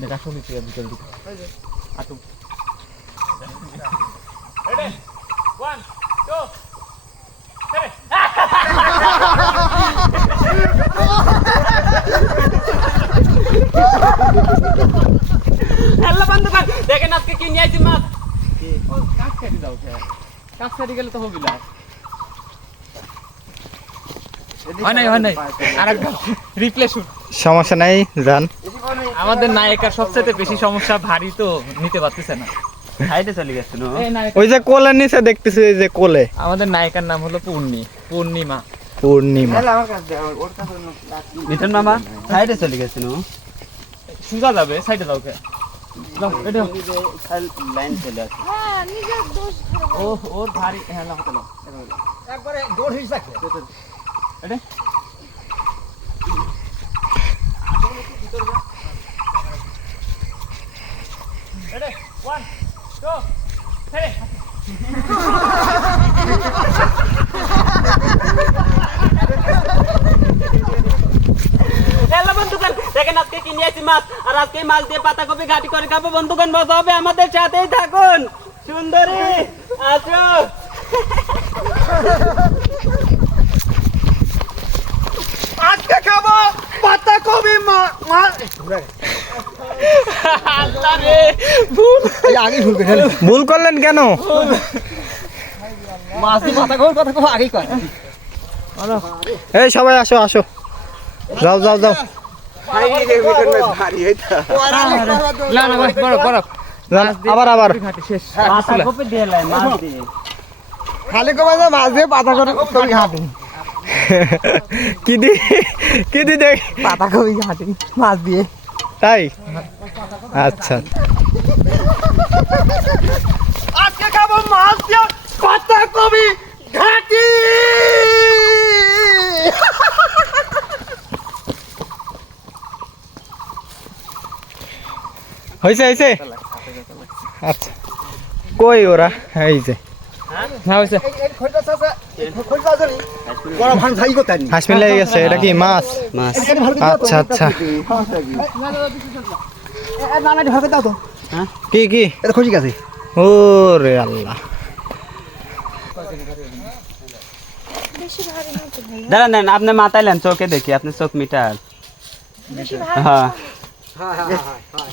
দেখা শুনি তুই ভিতর দিকে আটু রেডি 1 2 হ্যালো বন্ধুগণ দেখেন আজকে কি নিয়ে আইছি মাছ কি ও কাজ কাটি দাও কাজ কাটি গেলে তো হবে না হয় নাই আরেকটা রিপ্লে শুট সমস্যা নাই জান আমাদের নায়িকার সবচেয়ে বেশি সমস্যা ভারী তো নিতে পারতেছে না সাইডে চলে গেছে না ওই যে কোলের নিচে দেখতেছি এই যে কোলে আমাদের নায়িকার নাম হলো পূর্ণিমা আমার কাছে ওর কাছে মিঠুন মামা সাইডে চলে গেছে না সুজা যাবে সাইডে দাও কে দাও এটা লাইন চলে আসে হ্যাঁ নিজের দোষ ও ওর ভারী হ্যাঁ না হতে দাও একবারে দৌড় হিস থাকে এটা Ready? 1, 2, 3. হ্যালো বন্ধুগণ দেখেন আজকে কি নিয়ে আসি মাছ আর আজকে মাছ দিয়ে পাতাকপি ঘাটি করে খাবো বন্ধুগণ মজা হবে আমাদের সাথেই থাকুন সুন্দরী আসো আজকে খাবো পাতাকপি মাছ আল্লাহ রে ভুল এই আগে ভুল করে ভুল করলেন কেন মাছ দিয়ে পাতাকপির কথা কো আগেই কয় এই সবাই আসো আসো যাও যাও যাও না না বড় যান, আবার ঘাটি শেষ পাতাকপি দিয়ে লাই মাছ দিয়ে খালি কবে যে মাছ দিয়ে পাতাকপি ঘাটি কি দি দেখ পাতাকপি ঘাটি মাছ দিয়ে তাই আচ্ছা আজকে খাবো মাছ দিয়ে পাতাকপি ঘাটি হয়েছে হয়েছে আচ্ছা কই ওরা এই যে হ্যাঁ হইছে হাঁস মিলে গেছে এটা কি মাছ মাছ আচ্ছা আচ্ছা কি কি খুশি গেছে ওরে আল্লাহ বেশি ভারী না তো ভাই দাঁড়ান আপনি মাথায় নেন চোখে দেখি আপনি চোখ মিটার বেশি ভারী হ্যাঁ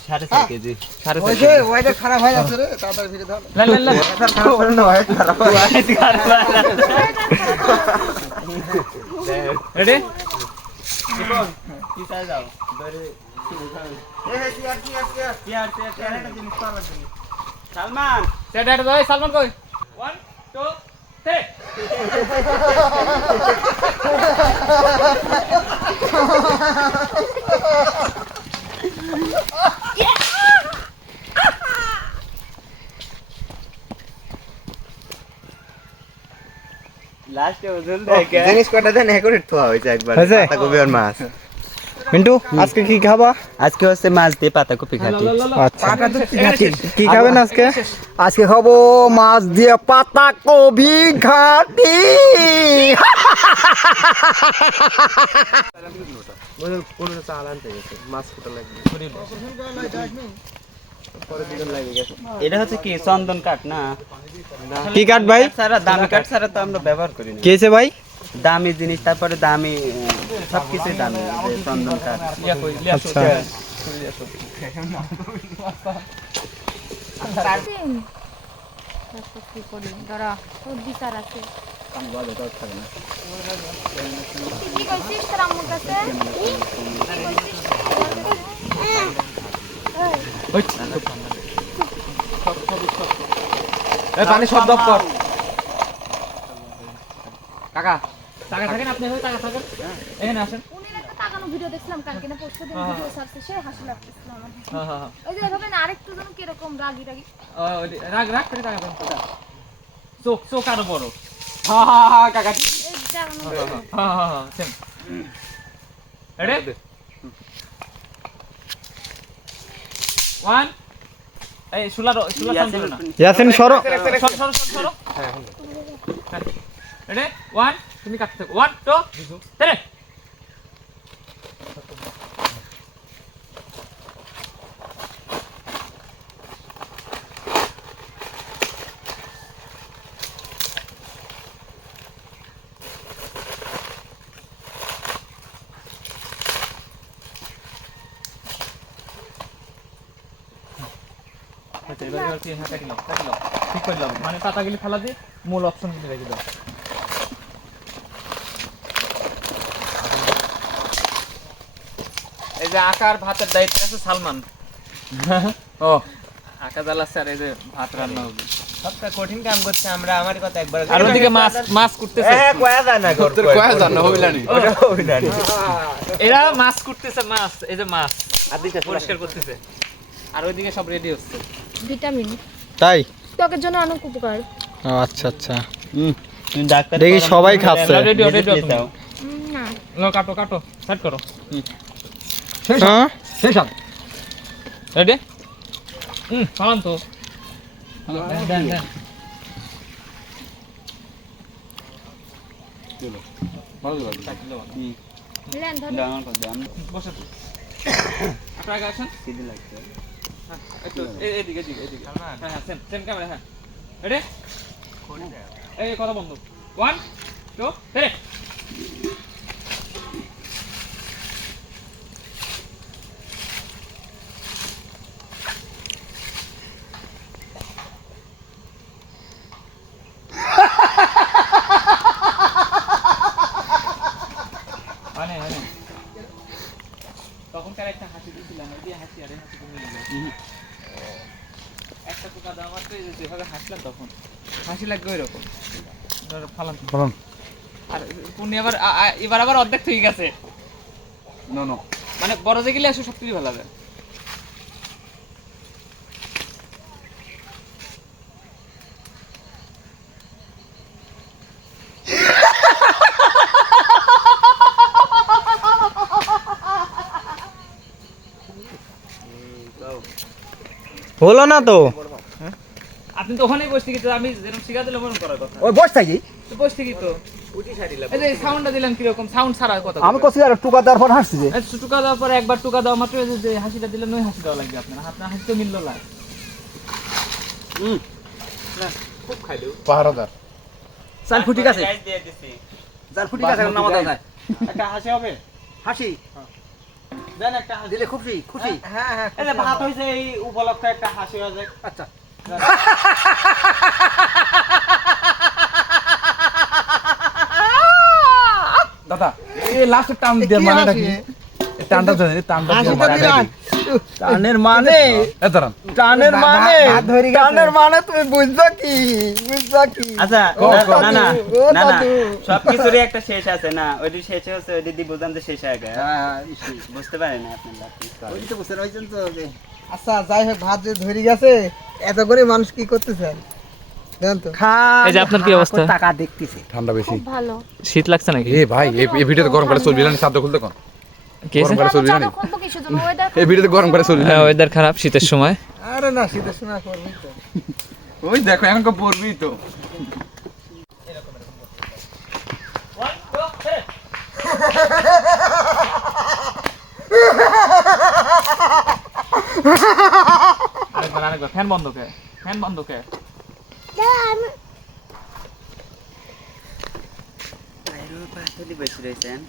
4.5 কেজি খারাপ হয়ে যাচ্ছে রে তাড়াতাড়ি ফিরে দাও রেডি সালমান সেটা দাও সালমান কই 1 2 3 লাস্টে ওজন দেখে জিনিস কটা দেন একুরেট থোয়া হইছে একবার হয়েছে? পাতাকপি আর মাছ মিন্টু আজকে কি খাবা আজকে হচ্ছে মাছ দিয়ে পাতাকপি ঘাটি আচ্ছা কি খাবেন আজকে আজকে খাবো মাছ দিয়ে পাতাকপি ঘাটি এটা হচ্ছে কি চন্দন কাঠ না কি কাঠ ভাই সারা দামি কাঠ ছাড়া তো আমরা ব্যবহার করি না কি হয়েছে ভাই দামি জিনিস তারপরে দামি সবকিছু দামি চন্দন কাঠ আচ্ছা দিন তারপর কি করি দাঁড়া তোর বিচার আছে কি বলছিস তোর আম্মুর কাছে কি বলছিস এই পানি সব দপ কর কাকা টাকা থাকেন আপনি হয়ে টাকা থাকেন এখানে আসেন উনি একটা তাকানো ভিডিও দেখছিলাম কালকে না পরশু দিন ভিডিও ছাড়ছে সে হাসি লাগতেছিল আমার হ্যাঁ হ্যাঁ ওই যে এভাবে না আরেকটু যেন কিরকম রাগি রাগ করে টাকা দেন চোখ আরো বড় হ্যাঁ কাকা এই জানো হ্যাঁ সেম রেডি 1 এই সুলা সামনে না ইয়াসিন সরো সরো হ্যাঁ রেডি 1 তুমি কাটতে থাকো 1 2 3 এই আছে এবার কি হ্যাঁ কাটিলাম ঠিক করলাম মানে পাতাগুলি ফেলা দিয়ে মূল অপশন দিয়ে রেখে দাও এই যে আকার ভাতের দায়িত্ব আছে সালমান ও আকা জ্বালাচ্ছে আর এই যে ভাত রান্না হবে সবটা কঠিন কাম করছে আমরা আমার কথা একবার আর ওদিকে মাছ করতেছে কয়া যায় না তোর কয়া যায় না হইলানি এরা মাছ করতেছে মাছ এই যে মাছ আর দিতে পরিষ্কার করতেছে আর ওইদিকে সব রেডি হচ্ছে ভিটামিন তাই ত্বকের জন্য অনেক উপকার। ও আচ্ছা আচ্ছা তুমি ডাক্তার দেখি সবাই খাচ্ছে রেডি দাও না লো কাটো সেট করো হ্যাঁ রেডি ফালান তো দেন লেন ধর আমার কথা আমি বসে আপনার আছেন সিধি লাগছে একটু এদিকে হ্যাঁ সেম ক্যামেরা হ্যাঁ রেডি এই কথা বন্ধ 1 2 3 মানে তখনকার একটা হাসি দিয়েছিলাম ওই দিয়ে হাসি আরে হাসি কমে গেল একটা পোকা দেওয়া মাত্র যেভাবে হাসলাম তখন হাসি লাগবে ওই রকম ফালান আর পুনি আবার এবার আবার অর্ধেক ঠিক আছে নো মানে বড় যে গেলে আসলে সব কিছু ভালো হবে হলো না তো আপনি তো ওখানেই বসে গেছেন আমি যেরকম শিখা দিলাম ওরকম করার কথা ওই বস থাকি তো বসে কি তো উঠি ছাড়িলাম এই যে সাউন্ডটা দিলাম কি রকম সাউন্ড ছাড়ার কথা আমি কছি আর টুকা দেওয়ার পর হাসছি যে টুকা দেওয়ার পরে একবার টুকা দেওয়া মাত্র যে হাসিটা দিলেন ওই হাসি দেওয়া লাগবে আপনার হাসি তো মিললো না খুব খাইলো পাহারাদার চাল ফুটি গেছে গাইস দিয়ে দিছি চাল ফুটি গেছে নামা দাও যায় একটা হাসি হবে হাসি দেন একটা হাসি দিলে খুশি খুশি হ্যাঁ হ্যাঁ এই যে ভাত হইছে এই উপলক্ষে একটা হাসি হয়ে যায় আচ্ছা দাদা এই লাস্ট টান দিয়ে মানেটা কি টানটা ধরে টানটা দিয়ে মানেটা কি টানের মানে দাঁড়ান টানের মানে ধরে গেছে। টানের মানে তুমি বুঝছো কি আচ্ছা ও, না না ও, না না দাদু। সবকিছুরই একটা শেষ আছে না ওইটি শেষ হচ্ছে ওইটি দিয়ে বুঝলাম যে শেষ হয়ে গেছে বুঝতে পারেন না আপনি ওই তো বুঝতে পারছেন তো যে আচ্ছা যাই হোক ভাত যে ধরে গেছে এত করে মানুষ কি করতেছেন জান তো এই যে আপনার কি অবস্থা টাকা দেখতেছে ঠান্ডা বেশি খুব ভালো। শীত লাগছে নাকি এ ভাই এই ভিডিওতে গরম করে চলবি না সাদ্দ খুলতে কোন গরম করে চলবি না চাদর খুলবো কিসের জন্য? ওয়েদার এই ভিডিওতে গরম করে চলবি না ওয়েদার খারাপ শীতের সময় আরে না শীতের সময় করবি তো ওই দেখো এখন তো পড়বি তো আরেকবার ফ্যান বন্ধ কে পাথলি বসে রয়েছেন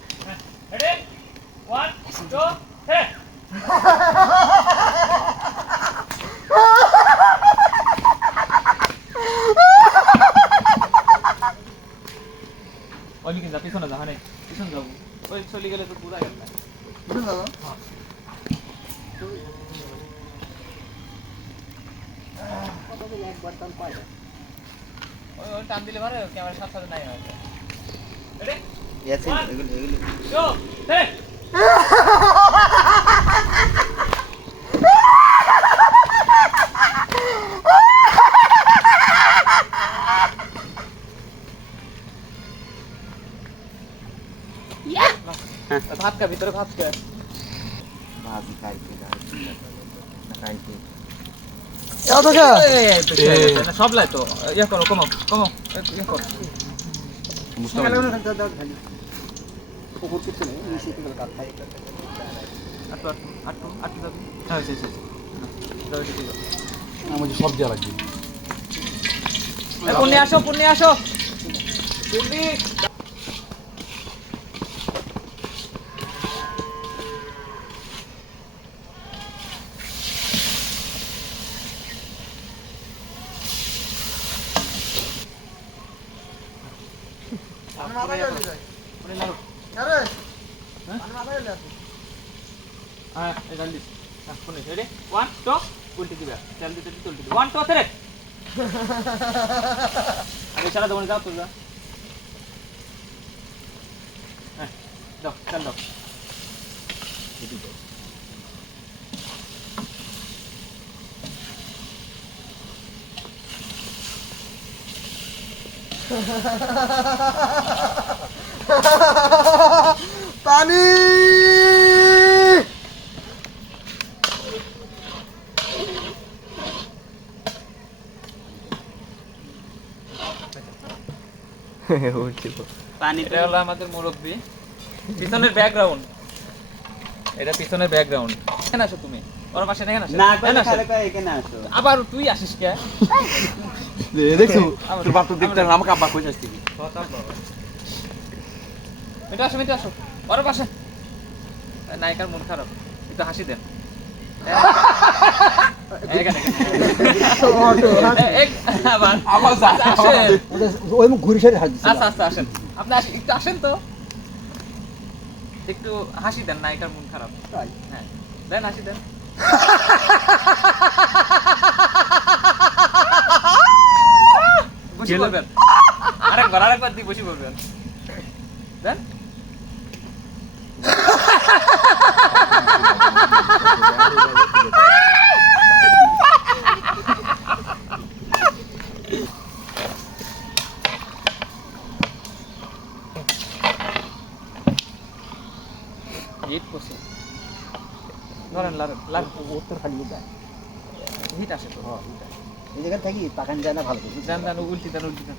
রেডি 1 2 3 ওই কিন্তু পিছনে যা হানে পিছনে যাবো ওই চলে গেলে তো পুরা গেল ওই টান দিলে পারে ক্যামেরা সাথে নাই হয় রেডি ইয়াছে এগুলো 2 3 ভাত কা ভিতরে ভাত কা ভাজি খাইতে খাইতে এত কা সব লাই তো ইয়া করো কমো ইয়া করো পুকুর কিছু নেই নিচে থেকে কাট খাই আটটু যাবে হ্যাঁ শেষ আমার সব দেওয়া লাগবে পুণ্যে আসো পুণ্যে আমার মাথায় চলে যায় উনি লাড়ো। আরে হ্যাঁ? আমার মাথায় চলে আসে হ্যাঁ এই ডাল দিস হ্যাঁ শুনে রেডি 1 2 উল্টে দিবা তেল দিতে দিতে উল্টে দিবা 1 2 3 আরে সারা দোকানে যাও তো যা হ্যাঁ দাও তেল দাও পানি পানি এটা হলো আমাদের মুরব্বি পিছনের ব্যাকগ্রাউন্ড এটা পিছনের ব্যাকগ্রাউন্ড এখানে আসো তুমি ওর পাশে এখানে আসো না এখানে করে আসো। খালে কয় এখানে আসো আবার তুই আসিস কে দেখছো তোর বাপ তো দেখতে না, আমাকে আব্বা কই যাচ্ছি মিটু আসো ওর পাশে নায়িকার মন খারাপ একটু হাসি দেন এখানে আবার আবার যা আসেন। ওই মুখ ঘুরে সেরে হাসছে আচ্ছা আচ্ছা আসেন আপনি একটু আসেন তো একটু হাসি দেন নায়িকার মন খারাপ হ্যাঁ দেন হাসি দেন বসে বলবেন আরেকবার দিয়ে বসে বলবেন দেন হিট করছে ধরেন লারেন উত্তর খালি যায় হিট আসে তো এই জায়গা থাকি পাকান যায় না ভালো করে দেন উল্টি দেন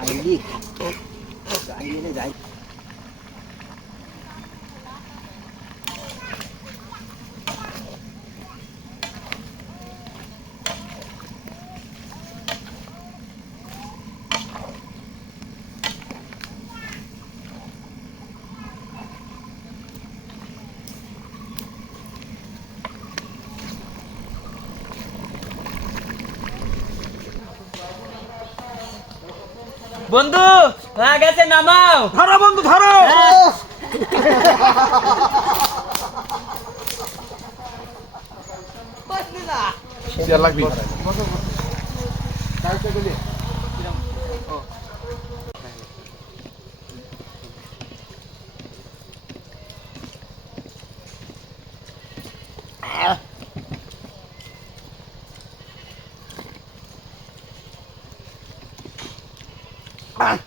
আইলি আইলে যাই বন্ধু হয়ে গেছে নামাও ধরো বন্ধু ধরো দেয়া লাগবে আহ